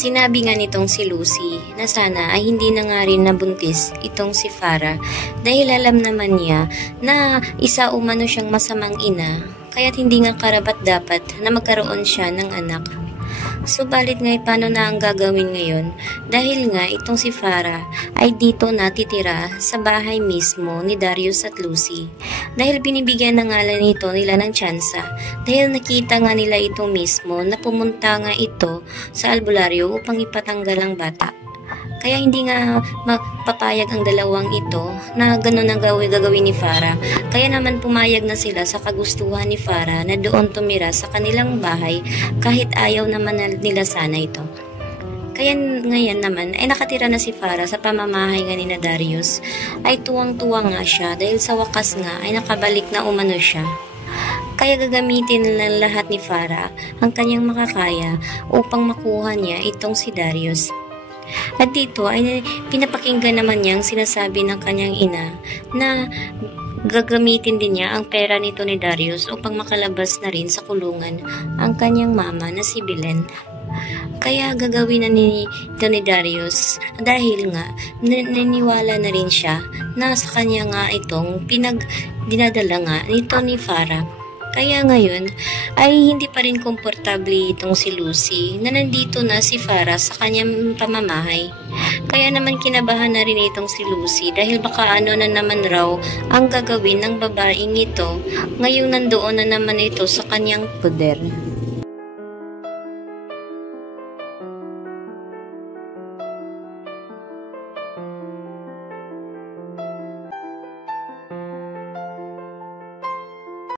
Sinabi nga nitong si Lucy na sana ay hindi na nga rin nabuntis itong si Farah dahil alam naman niya na isa umano siyang masamang ina kaya't hindi nga karapat-dapat na magkaroon siya ng anak. Subalit nga paano na ang gagawin ngayon dahil nga itong si Farah ay dito natitira sa bahay mismo ni Darius at Lucy dahil binibigyan na nga nito nila ng tsansa dahil nakita nga nila ito mismo na pumunta nga ito sa albularyo upang ipatanggal ang bata. Kaya hindi nga mapapayag ang dalawang ito na gano'n ang gagawin ni Farah. Kaya naman pumayag na sila sa kagustuhan ni Farah na doon tumira sa kanilang bahay kahit ayaw naman nila sana ito. Kaya ngayon naman ay nakatira na si Farah sa pamamahay nga ni na Darius. Ay tuwang-tuwa nga siya dahil sa wakas nga ay nakabalik na umano siya. Kaya gagamitin ng lahat ni Farah ang kanyang makakaya upang makuha niya itong si Darius. At dito ay pinapakinggan naman niyang sinasabi ng kanyang ina na gagamitin din niya ang pera nito ni Darius upang makalabas na rin sa kulungan ang kanyang mama na si Belen. Kaya gagawin na ni Darius dahil nga naniniwala na rin siya na sa kanya nga itong dinadala nga nito ni Farah. Kaya ngayon ay hindi pa rin komportable itong si Lucy na nandito na si Farah sa kanyang pamamahay. Kaya naman kinabahan na rin itong si Lucy dahil baka ano na naman raw ang gagawin ng babaeng ito ngayong nandoon na naman ito sa kanyang poder.